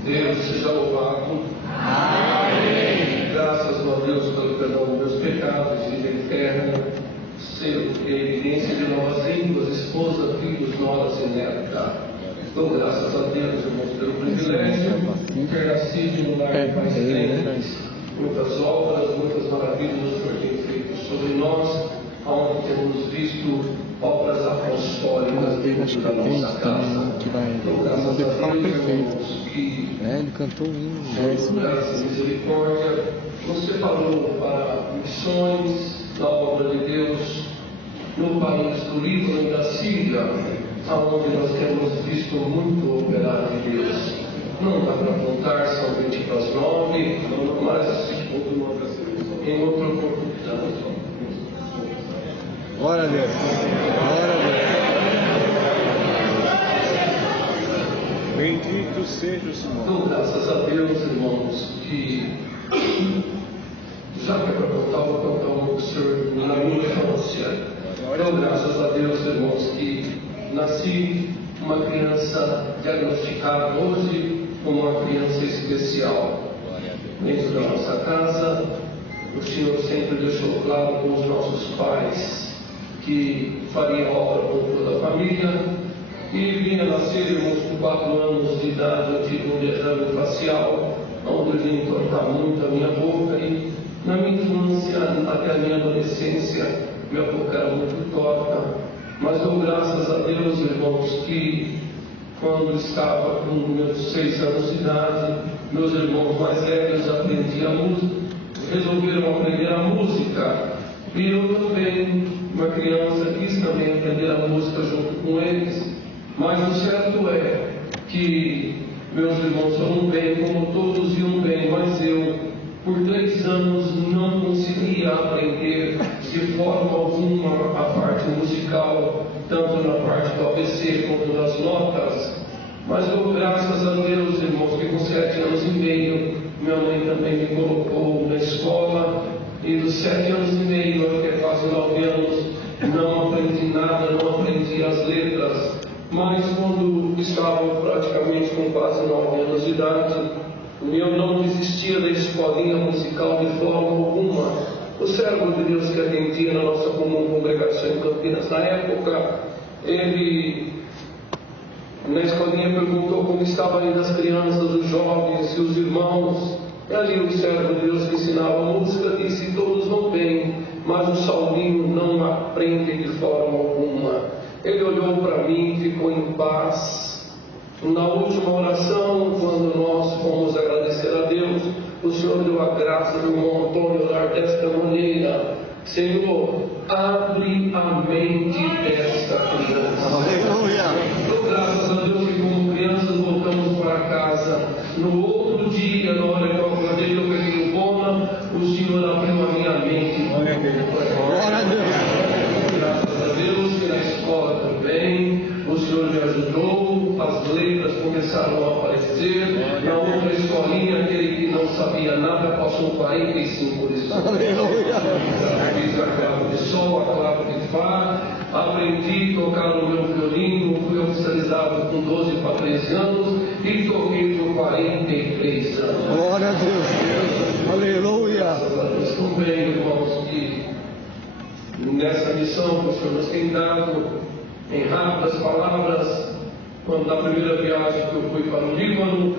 Deus seja louvado. Amém. Graças a Deus pelo perdão dos meus pecados, vida eterna, ser evidência de novas línguas, esposa, filhos, noras e neta. Dou graças a Deus, irmãos, pelo privilégio de ter nascido no lar de pais crentes. Muitas obras, muitas maravilhas o Senhor tem feito sobre nós, onde temos visto obras apostólicas dentro da nossa casa. Dou graças a Deus, irmãos, que Ele cantou o hino. por graça e misericórdia nos separou para missões da obra de Deus no país do Líbano e da Síria, aonde nós temos visto muito operar de Deus. Não dá para contar, são 20 para as 9, mas em outra oportunidade. Glória a Deus. Glória a Deus. Bendito seja o Senhor. Dou graças a Deus, irmãos, que já que é para contar, vou contar um pouco, Senhor, na minha infância. Dou graças a Deus, irmãos, que nasci uma criança diagnosticada hoje como uma criança especial. Dentro da nossa casa, o Senhor sempre deixou claro com os nossos pais que faria obra por toda a família. E vinha nascer, irmãos, com 4 anos de idade, eu tive um derrame facial, onde eu vim entortar muito a minha boca. E na minha infância, até a minha adolescência, minha boca era muito torta. Mas dou graças a Deus, irmãos, que quando estava com meus 6 anos de idade, meus irmãos mais velhos resolveram aprender a música. E eu também, uma criança, quis também aprender a música junto com eles. Mas o certo é que meus irmãos foram bem, como todos iam bem, mas eu, por 3 anos, não conseguia aprender de forma alguma a parte musical, tanto na parte do ABC como das notas. Mas dou graças a Deus, irmãos, que com 7 anos e meio, minha mãe também me colocou na escola, e dos 7 anos e meio até quase 9 anos, não aprendi nada, não aprendi as letras. Mas quando estava praticamente com quase 9 anos de idade, eu não desistia da escolinha musical de forma alguma. O servo de Deus que atendia na nossa comum congregação em Campinas na época, ele na escolinha perguntou como estavam indo as crianças, os jovens e os irmãos. E ali o servo de Deus que ensinava música disse: todos vão bem, mas o Saulinho não aprende de forma alguma. Ele olhou para mim e ficou em paz. Na última oração, quando nós fomos agradecer a Deus, o Senhor deu a graça do irmão Antônio orar desta maneira: Senhor, abre a mente desta criança. Aleluia. Dou graças a Deus que como crianças voltamos para casa casa. No outro dia, na hora que eu acordei, eu peguei o Bona, o Senhor abriu a minha mente. Glória a Deus. Graças a Deus, e na escola também, o Senhor me ajudou, as letras começaram a aparecer. Na outra escolinha, aquele que não sabia nada passou 45 lições. Aleluia. Fiz a clave de sol, a clave de fá, aprendi a tocar no meu violino, fui oficializado com 12 para 13 anos e toquei por 43 anos. Glória a Deus. Aleluia. Graças a Deus também, irmãos, que nessa missão que o Senhor nos tem dado, em rápidas palavras, quando na primeira viagem que eu fui para o Líbano,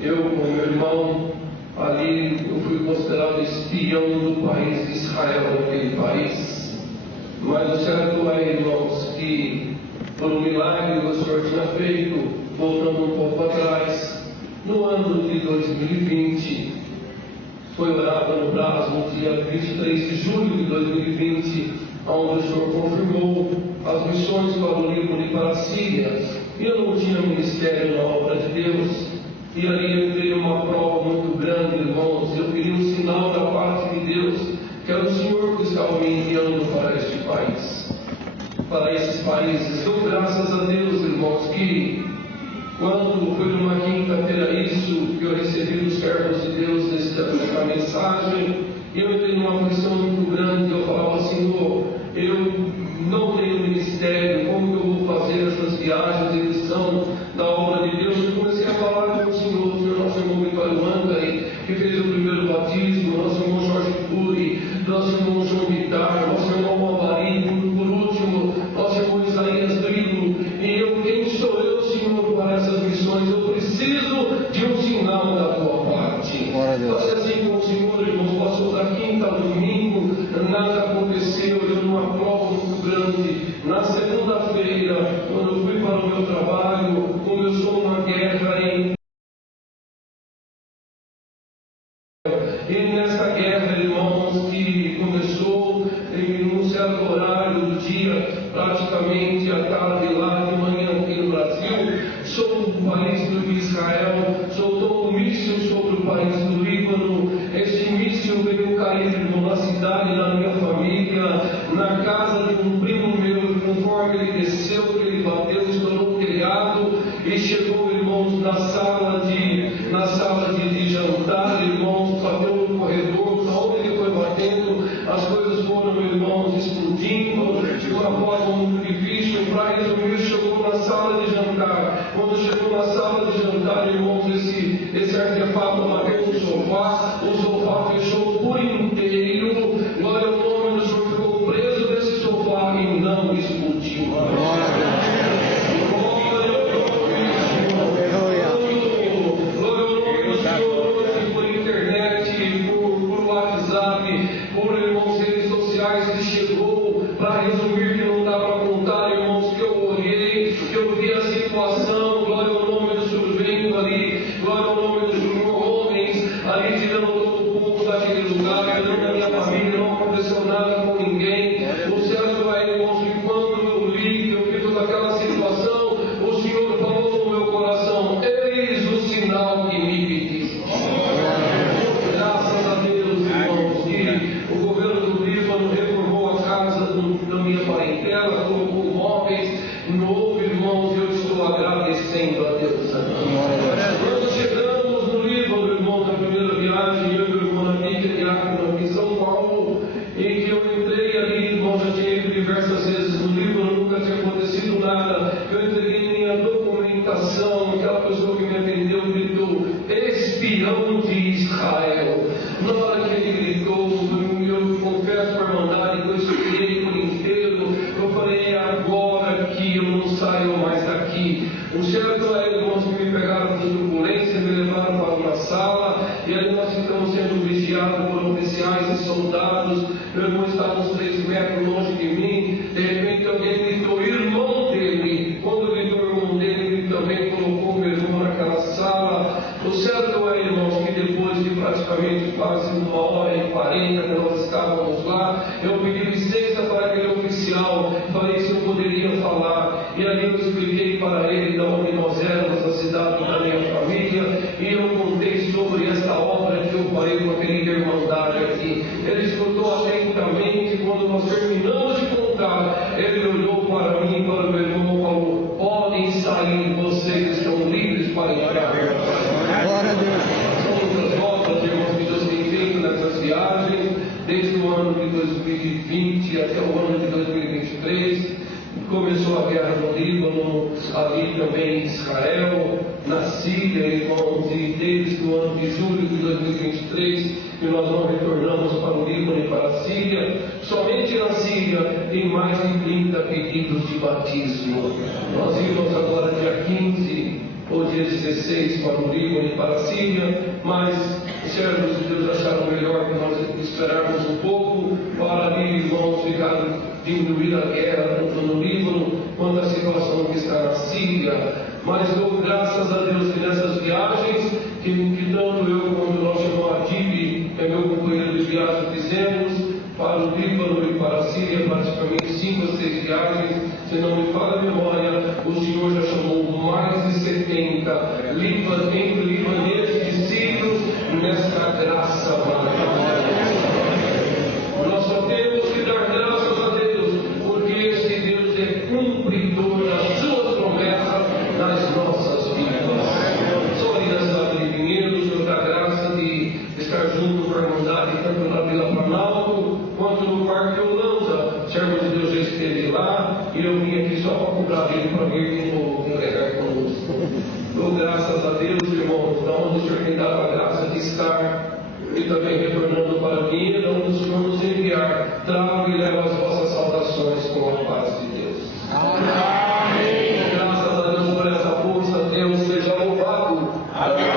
eu com meu irmão, ali eu fui considerado espião do país de Israel, naquele país. Mas o certo é, irmãos, que por um milagre que o Senhor tinha feito, voltando um pouco atrás, no ano de 2020, foi orado no Brás, no dia 23 de julho de 2020, onde o Senhor confirmou as missões para o Líbano e para a Síria. E eu não tinha ministério na obra de Deus. E ali eu entrei uma prova muito grande, irmãos. Eu queria um sinal da parte de Deus, que era o Senhor que estava me enviando para este país, para esses países. Dou graças a Deus, irmãos, que quando foi numa quinta-feira isso, que eu recebi dos servos de Deus essa mensagem, eu entrei numa aflição muito grande. Eu falava, Senhor, eu não tenho ministério, como que eu vou fazer essas viagens, eles são da obra de Deus? Eu comecei a falar com o Senhor, nosso irmão Vitório Mangari, que fez o primeiro batismo, nosso irmão Jorge Cury, nosso irmão João Vitar, nosso irmão Mavari, por último, nosso irmão Isaías Brito, e eu, quem sou eu, Senhor, para essas missões? Eu preciso de um sinal da tua parte. Mas assim com o Senhor, irmãos, passou da quinta ao domingo, nada aconteceu, eu numa prova muito grande. Na segunda-feira, quando eu fui para o meu trabalho, começou uma guerra e nessa guerra, irmãos, que começou em um certo horário do dia, praticamente à tarde lá de manhã aqui no Brasil, sobre o país do Israel, soltou um míssil sobre o país do Líbano. Esse míssil veio cair, irmão, na cidade da minha família, na casa de um primo meu, conforme ele desceu, que ele bateu, estourou o telhado e chegou, irmãos, na sala de jantar, irmãos, bateu no corredor, onde ele foi batendo, as coisas foram, irmãos, explodindo de uma forma muito difícil. Para resumir, chegou na sala de jantar. Quando chegou na sala de jantar, irmãos, esse artefato bateu no sofá, o sofá fechou por inteiro. Glória ao nome do Senhor, ficou preso desse sofá e não explodiu. Glória a Deus. Por irmãos, redes sociais, que chegou, para resumir, que não dá para contar, irmãos, que eu olhei, que eu vi a situação. Glória ao nome do Senhor, vendo ali, glória ao nome do Senhor, homens ali tirando todo o povo daquele lugar, tirando da minha família, não aconteceu nada com ninguém. O certo é, irmãos, que quando eu li, que eu vi toda aquela situação, o Senhor falou no meu coração: eis o sinal que me pediste. Graças a Deus, irmãos, que o governo do Líbano reformou a casa da minha parentela, colocou móveis novos, irmãos, e eu estou agradecendo a Deus. Quando chegamos no Líbano, irmão, na primeira viagem, eu e o irmão aqui em São Paulo, em que eu entrei ali, irmão, já tinha ido diversas vezes no Líbano, nunca tinha acontecido nada. Eu entreguei minha documentação, aquela pessoa que me atendeu gritou: espião de Israel. Na hora que ele gritou, eu confesso para mandar, depois eu fiquei por inteiro. Eu falei: agora que eu não saio mais daqui. O certo é, irmãos, que me pegaram de turbulência, me levaram para uma sala, e ali nós ficamos sendo vigiados por oficiais e soldados. Meu irmão estava uns 3 metros longe de mim. De repente alguém gritou: irmão dele. Quando gritou o irmão dele, ele também colocou meu irmão naquela sala. O certo é, irmãos, que depois de praticamente quase 1h40 que nós estávamos lá, eu pedi licença para aquele oficial, falei se eu poderia falar, e ali eu expliquei para ele de onde nós éramos, a cidade batizado da minha família, e eu contei sobre esta obra que eu farei com a querida irmandade aqui. Ele escutou atentamente. Quando nós terminamos de contar, ele olhou para mim e para o meu irmão e falou: podem sair, vocês estão livres para entrar. Glória a Deus. São muitas obras, irmãos, que Deus tem feito nessas viagens, desde o ano de 2020 até o ano de 2023. Começou a guerra no Líbano, ali também em Israel, na Síria, irmãos, e desde o ano de julho de 2023, que nós não retornamos para o Líbano e para a Síria. Somente na Síria tem mais de 30 pedidos de batismo. Nós íamos agora dia 15 ou dia 16 para o Líbano e para a Síria, mas os servos de Deus acharam melhor que nós esperarmos um pouco para ali, irmãos, diminuir a guerra tanto no Líbano quanto a situação que está na Síria. Mas dou graças a Deus que nessas viagens, que tanto eu quanto o nosso irmão Adib, é meu companheiro de viagem, fizemos para o Líbano e para a Síria, praticamente 5 ou 6 viagens, se não me falha a memória, o Senhor já chamou mais de 70 libaneses e sírios nessa graça maravilhosa. Nós só temos que dar graças a Deus, porque esse Deus é cumpridor das suas promessas nas nossas vidas. Só ali na cidade de Pinheiros, eu dou a graça de estar junto com a irmandade, tanto na Vila Planalto quanto no Parque Holanda. O servo de Deus já esteve lá e eu vim aqui só para comprar ele para vir congregar conosco. Dou graças a Deus, irmãos, da onde o Senhor tem dado a graça de estar, e também retornando para mim, da onde o Senhor nos enviar. Trago e levo as vossas saudações com a paz de Deus. Amém. Graças a Deus por essa força, Deus seja louvado. Amém.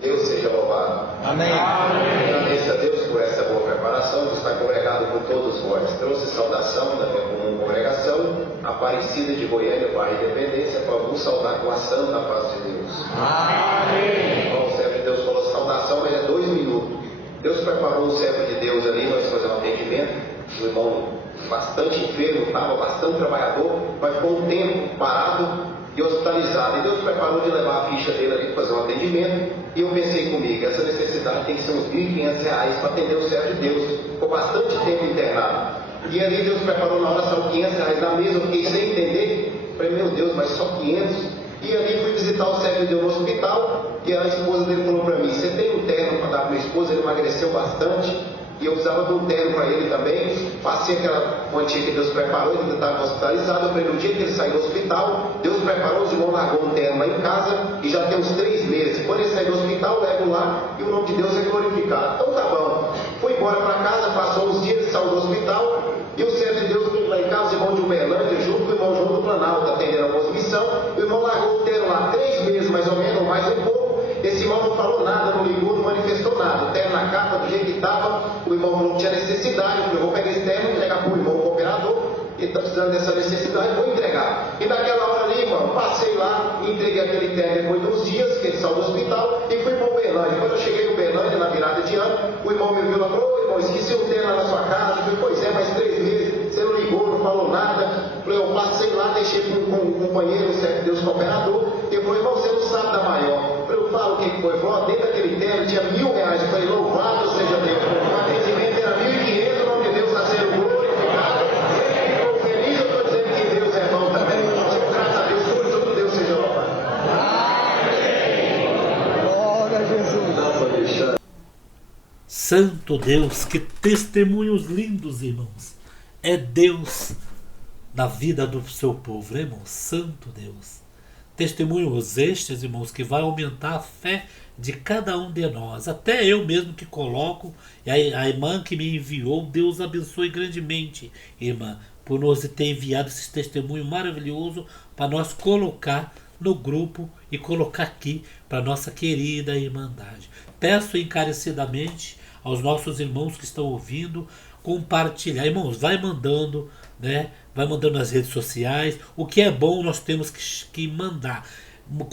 Deus seja louvado. Amém. Agradeço a Deus por essa boa preparação de estar congregado por todos vós. Trouxe saudação da minha comum congregação, Aparecida de Goiânia, Bairro Independência, para vos saudar com a santa paz de Deus. Amém. O servo de Deus falou saudação, mas é 2 minutos. Deus preparou o servo de Deus ali, nós fazemos um atendimento. O irmão bastante enfermo, estava bastante trabalhador, mas ficou um tempo parado e hospitalizado. E Deus preparou de levar a ficha dele ali para fazer um atendimento. E eu pensei comigo, essa necessidade tem que ser uns R$1.500 para atender o servo de Deus. Ficou bastante tempo internado. E ali Deus preparou na oração R$500 na mesa, eu fiquei sem entender. Falei, meu Deus, mas só 500? E ali fui visitar o servo de Deus no hospital, e a esposa dele falou para mim: você tem um terno para dar para minha esposa? Ele emagreceu bastante, e eu precisava de um terno para ele também. Passei aquela quantia que Deus preparou, ele estava hospitalizado. Eu falei, no dia que ele saiu do hospital, Deus preparou, os irmãos largou um terno lá em casa, e já tem uns 3 meses. Quando ele sair do hospital, eu levo lá, e o nome de Deus é glorificado. Então tá bom. Fui embora para casa, passou uns dias, saiu do hospital, e o servo de Deus veio lá em casa, os irmãos de Uberlândia, junto com o irmão João do Planalto, atendendo a algumas missão. O irmão largou o terno lá 3 meses, mais ou menos, ou mais um pouco. Esse irmão não falou nada, não ligou, não manifestou nada. O terno na capa, do jeito que estava, o irmão falou que tinha necessidade. Eu falei, vou pegar esse terno e entregar para o irmão cooperador. Ele está precisando dessa necessidade, vou entregar. E naquela hora ali, irmão, passei lá, entreguei aquele terno depois de uns dias, que ele saiu do hospital, e fui para Uberlândia. Quando eu cheguei em Uberlândia, na virada de ano, o irmão me viu lá e falou: ô irmão, esqueci o terno lá na sua casa. Eu falei, pois é, mais 3 meses, você não ligou, não falou nada. Eu falei, eu passei lá, deixei com um companheiro, um servo de Deus cooperador. Ele falou, irmão, você não sabe da maior. Eu falei, eu falo o que foi. Ele falou, dentro daquele terno tinha R$1.000. Eu falei, louvado seja Deus. O atendimento era 1.500, o nome de Deus está sendo glorificado. Ele ficou feliz, eu estou dizendo que Deus é bom também. Graças a Deus, por tudo Deus seja louvado. Glória a Jesus. Santo Deus, que testemunhos lindos, irmãos. É Deus na vida do seu povo, né, irmãos? Santo Deus. Testemunhos estes, irmãos, que vai aumentar a fé de cada um de nós. Até eu mesmo que coloco, e a irmã que me enviou, Deus abençoe grandemente, irmã, por nos ter enviado esse testemunho maravilhoso para nós colocar no grupo e colocar aqui para nossa querida irmandade. Peço encarecidamente aos nossos irmãos que estão ouvindo, compartilhar. Irmãos, vai mandando, né? Vai mandando nas redes sociais. O que é bom nós temos que mandar.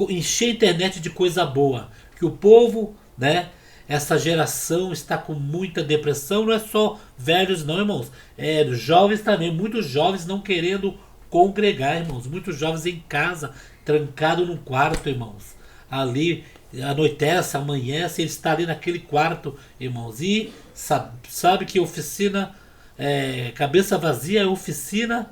Encher a internet de coisa boa. Que o povo, né? Essa geração está com muita depressão. Não é só velhos não, irmãos. É jovens também. Muitos jovens não querendo congregar, irmãos. Muitos jovens em casa, trancado num quarto, irmãos. Ali anoitece, amanhece, ele está ali naquele quarto, irmãos. E sabe que oficina, cabeça vazia é oficina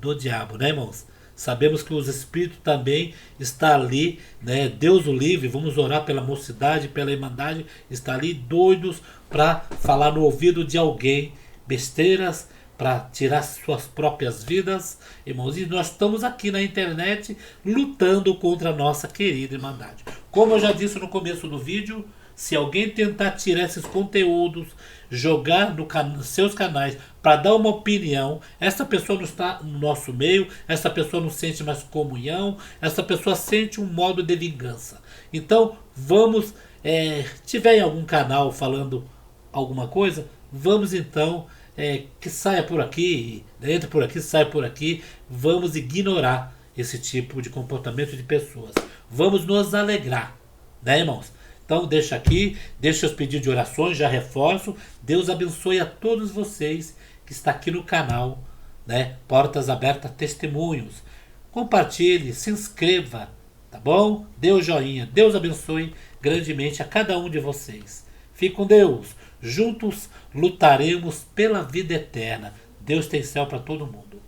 do diabo, né, irmãos? Sabemos que os espíritos também está ali, né? Deus o livre, vamos orar pela mocidade, pela irmandade, está ali doidos para falar no ouvido de alguém besteiras, para tirar suas próprias vidas, irmãos. E nós estamos aqui na internet lutando contra a nossa querida irmandade. Como eu já disse no começo do vídeo, se alguém tentar tirar esses conteúdos, jogar nos seus canais para dar uma opinião, essa pessoa não está no nosso meio, essa pessoa não sente mais comunhão, essa pessoa sente um modo de vingança. Então, vamos, tiver em algum canal falando alguma coisa, vamos então, que saia por aqui, entre por aqui, saia por aqui, vamos ignorar esse tipo de comportamento de pessoas. Vamos nos alegrar, né, irmãos? Então deixa aqui, deixa os pedidos de orações, já reforço. Deus abençoe a todos vocês que está aqui no canal, né? Portas Abertas Testemunhos. Compartilhe, se inscreva, tá bom? Dê o joinha. Deus abençoe grandemente a cada um de vocês. Fique com Deus. Juntos lutaremos pela vida eterna. Deus tem céu para todo mundo.